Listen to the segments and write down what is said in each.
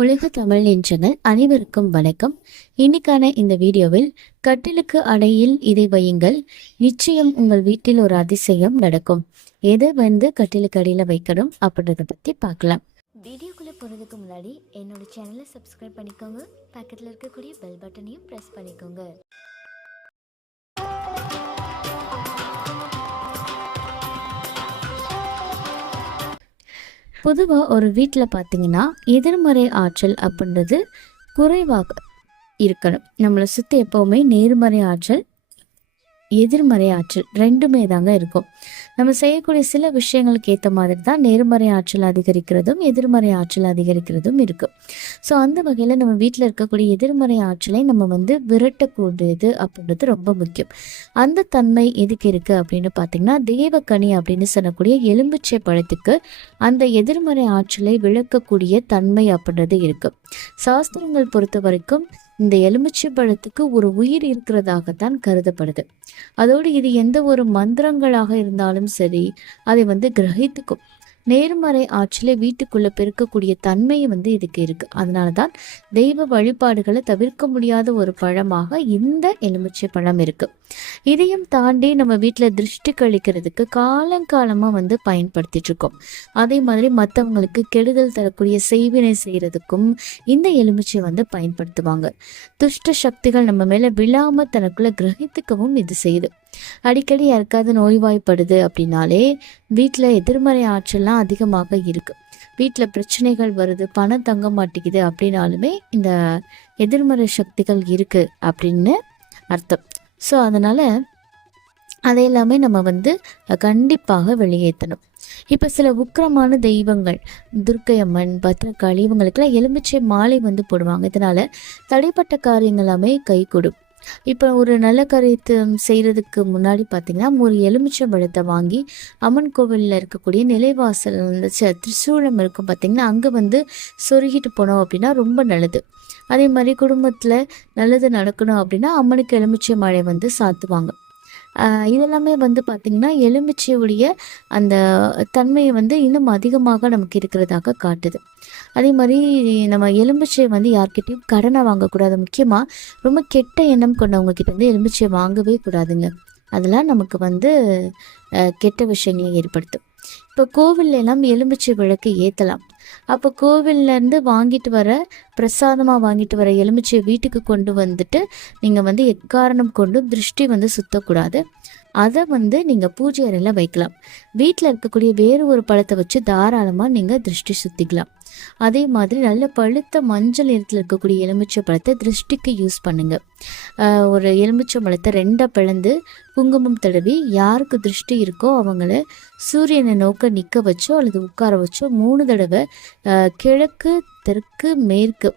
உலக தமிழ் என்றங்கள் அனைவருக்கும் வணக்கம். இன்னைக்கான இந்த வீடியோவில் கட்டிலுக்கு அடையில் இதை வையுங்கள். நிச்சயம் உங்கள் வீட்டில் ஒரு அதிசயம் நடக்கும். எதை வந்து கட்டிலுக்கு அடியில் வைக்கணும் அப்படின்றத பற்றி பார்க்கலாம். வீடியோக்குள்ளே போகிறதுக்கு முன்னாடி என்னோட சேனலை சப்ஸ்கிரைப் பண்ணிக்கோங்க. பக்கத்தில் இருக்கக்கூடிய பெல் பட்டனையும் ப்ரெஸ் பண்ணிக்கோங்க. பொதுவாக ஒரு வீட்டில் பார்த்தீங்கன்னா எதிர்மறை ஆற்றல் அப்படின்றது குறைவாக இருக்கணும். நம்மளை சுற்றி எப்போவுமே நேர்மறை ஆற்றல் எதிர்மறை ஆற்றல் ரெண்டுமே தாங்க இருக்கும். நம்ம செய்யக்கூடிய சில விஷயங்களுக்கு ஏற்ற மாதிரி தான் நேர்மறை ஆற்றல் அதிகரிக்கிறதும் எதிர்மறை ஆற்றல் அதிகரிக்கிறதும் இருக்கும். ஸோ அந்த வகையில் நம்ம வீட்டில் இருக்கக்கூடிய எதிர்மறை ஆற்றலை நம்ம வந்து விரட்டக்கூடியது அப்படின்றது ரொம்ப முக்கியம். அந்த தன்மை எதுக்கு இருக்குது அப்படின்னு பார்த்தீங்கன்னா தேவக்கனி அப்படின்னு சொல்லக்கூடிய எலும்புச்சை பழத்துக்கு அந்த எதிர்மறை ஆற்றலை விளக்கக்கூடிய தன்மை அப்படின்றது இருக்குது சாஸ்திரங்கள் பொறுத்த வரைக்கும் இந்த எலுமிச்சை பழத்துக்கு ஒரு உயிர் இருக்கிறதாகத்தான் கருதப்படுது. அதோடு இது எந்த ஒரு மந்திரங்களாக இருந்தாலும் சரி அதை வந்து கிரகித்துக்கும். நேர்மறை ஆற்றலை வீட்டுக்குள்ள பெருக்கக்கூடிய தன்மையை வந்து இதுக்கு இருக்கு. அதனால தான் தெய்வ வழிபாடுகளை தவிர்க்க முடியாத ஒரு பழமாக இந்த எலுமிச்சை பழம் இருக்கு. இதையும் தாண்டி நம்ம வீட்டில் திருஷ்டி கழிக்கிறதுக்கு காலங்காலமாக வந்து பயன்படுத்திட்டு இருக்கோம். அதே மாதிரி மற்றவங்களுக்கு கெடுதல் தரக்கூடிய செய்வினை செய்கிறதுக்கும் இந்த எலுமிச்சை வந்து பயன்படுத்துவாங்க. துஷ்ட சக்திகள் நம்ம மேலே விழாமல் தனக்குள்ள கிரகித்துக்கவும் இது செய்யுது. அடிக்கடி யாருக்காவது நோய்வாய்ப்படுது அப்படின்னாலே வீட்டில் எதிர்மறை ஆற்றல்லாம் அதிகமாக இருக்குது வீட்டில் பிரச்சனைகள் வருது பணம் தங்க மாட்டேங்குது அப்படின்னாலுமே இந்த எதிர்மறை சக்திகள் இருக்குது அப்படின்னு அர்த்தம். ஸோ அதனால் அதையெல்லாமே நம்ம வந்து கண்டிப்பாக வெளியேற்றணும். இப்போ சில உக்கிரமான தெய்வங்கள் துர்க்கை அம்மன் பத்ரகாளி இவங்களுக்கெல்லாம் எலுமிச்சை மாலை வந்து போடுவாங்க. இதனால் தடைப்பட்ட காரியங்கள் எல்லாமே கை கொடுக்கும் இப்போ ஒரு நல்ல கருத்தம் செய்கிறதுக்கு முன்னாடி பார்த்தீங்கன்னா ஒரு எலுமிச்சை பழத்தை வாங்கி அம்மன் கோவிலில் இருக்கக்கூடிய நிலைவாசல் வந்து திரிசூலம் இருக்கும் பார்த்தீங்கன்னா அங்கே வந்து சொருகிட்டு போனோம் அப்படின்னா ரொம்ப நல்லது. அதே மாதிரி குடும்பத்தில் நல்லது நடக்கணும் அப்படின்னா அம்மனுக்கு எலுமிச்சை மழை வந்து சாத்துவாங்க. இதெல்லாமே வந்து பார்த்திங்கன்னா எலுமிச்சையுடைய அந்த தன்மையை வந்து இன்னும் அதிகமாக நமக்கு இருக்கிறதாக காட்டுது. அதே மாதிரி நம்ம எலுமிச்சை வந்து யார்கிட்டையும் கடனை வாங்கக்கூடாது. முக்கியமாக ரொம்ப கெட்ட எண்ணம் கொண்டவங்க கிட்ட வந்து எலுமிச்சை வாங்கவே கூடாதுங்க. அதெல்லாம் நமக்கு வந்து கெட்ட விஷயங்களை ஏற்படுத்தும். இப்போ கோவில்ல எல்லாம் எலுமிச்சை விளக்கு ஏற்றலாம் அப்போ கோவில்லேருந்து வாங்கிட்டு வர பிரசாதமாக வாங்கிட்டு வர எலுமிச்சையை வீட்டுக்கு கொண்டு வந்துட்டு நீங்கள் வந்து எக்காரணம் கொண்டும் திருஷ்டி வந்து சுத்தக்கூடாது. அதை வந்து நீங்கள் பூஜை அறையில் வைக்கலாம். வீட்டில் இருக்கக்கூடிய வேறு ஒரு பழத்தை வச்சு தாராளமாக நீங்கள் திருஷ்டி சுற்றிக்கலாம் அதே மாதிரி நல்ல பழுத்த மஞ்சள் நிறத்தில் இருக்கக்கூடிய எலுமிச்சை பழத்தை திருஷ்டிக்கு யூஸ் பண்ணுங்க. ஒரு எலுமிச்சை பழத்தை ரெண்டாக பிளந்து குங்குமம் தடவி யாருக்கு திருஷ்டி இருக்கோ அவங்கள சூரியனை நோக்க நிற்க வச்சோ அல்லது உட்கார வச்சோ மூணு தடவை கிழக்கு தெற்கு மேற்கு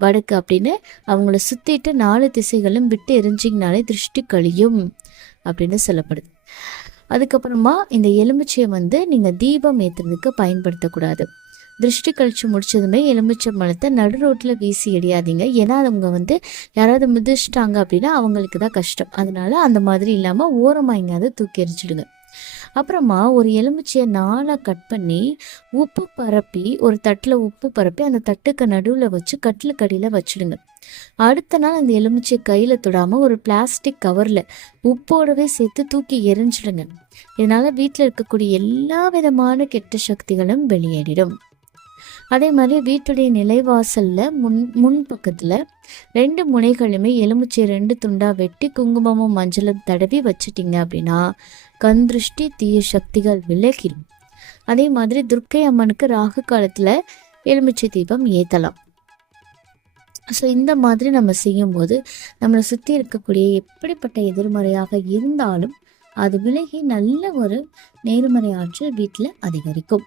வடக்கு அப்படின்னு அவங்கள சுற்றிட்டு நாலு திசைகளும் விட்டு எரிஞ்சிங்கனாலே திருஷ்டி கழியும் அப்படின்னு சொல்லப்படுது. அதுக்கப்புறமா இந்த எலுமிச்சையை வந்து நீங்கள் தீபம் ஏற்றுறதுக்கு பயன்படுத்தக்கூடாது. திருஷ்டி கழிச்சு முடிச்சதுமே எலுமிச்சை மலத்தை நடு ரோட்டில் வீசி எடியாதீங்க ஏன்னா அவங்க வந்து யாராவது மிதிச்சிட்டாங்க அப்படின்னா அவங்களுக்கு தான் கஷ்டம். அதனால அந்த மாதிரி இல்லாமல் ஓரமாக எங்கேயாவது தூக்கி எரிச்சிடுங்க அப்புறமா ஒரு எலுமிச்சையை நாளாக கட் பண்ணி உப்பு பரப்பி ஒரு தட்டில் உப்பு பரப்பி அந்த தட்டுக்கு நடுவில் வச்சு கட்டில் கடியில் வச்சுடுங்க. அடுத்த நாள் அந்த எலுமிச்சையை கையில் தொடாமல் ஒரு பிளாஸ்டிக் கவரில் உப்போடவே சேர்த்து தூக்கி எரிஞ்சிடுங்க இதனால் வீட்டில் இருக்கக்கூடிய எல்லா விதமான கெட்ட சக்திகளும் வெளியேறிடும். அதே மாதிரி வீட்டுடைய நிலைவாசலில் முன் முன் பக்கத்தில் ரெண்டு முனைகளுமே எலுமிச்சை ரெண்டு துண்டாக வெட்டி குங்குமமும் மஞ்சளும் தடவி வச்சுட்டிங்க அப்படின்னா கந்திருஷ்டி தீய சக்திகள் விலகிடும் அதே மாதிரி துர்க்கை அம்மனுக்கு ராகு காலத்தில் எலுமிச்சை தீபம் ஏற்றலாம் ஸோ இந்த மாதிரி நம்ம செய்யும்போது நம்மளை சுற்றி இருக்கக்கூடிய எப்படிப்பட்ட எதிர்மறையாக இருந்தாலும் அது விலகி நல்ல ஒரு நேர்மறை ஆற்றல் வீட்டில் அதிகரிக்கும்.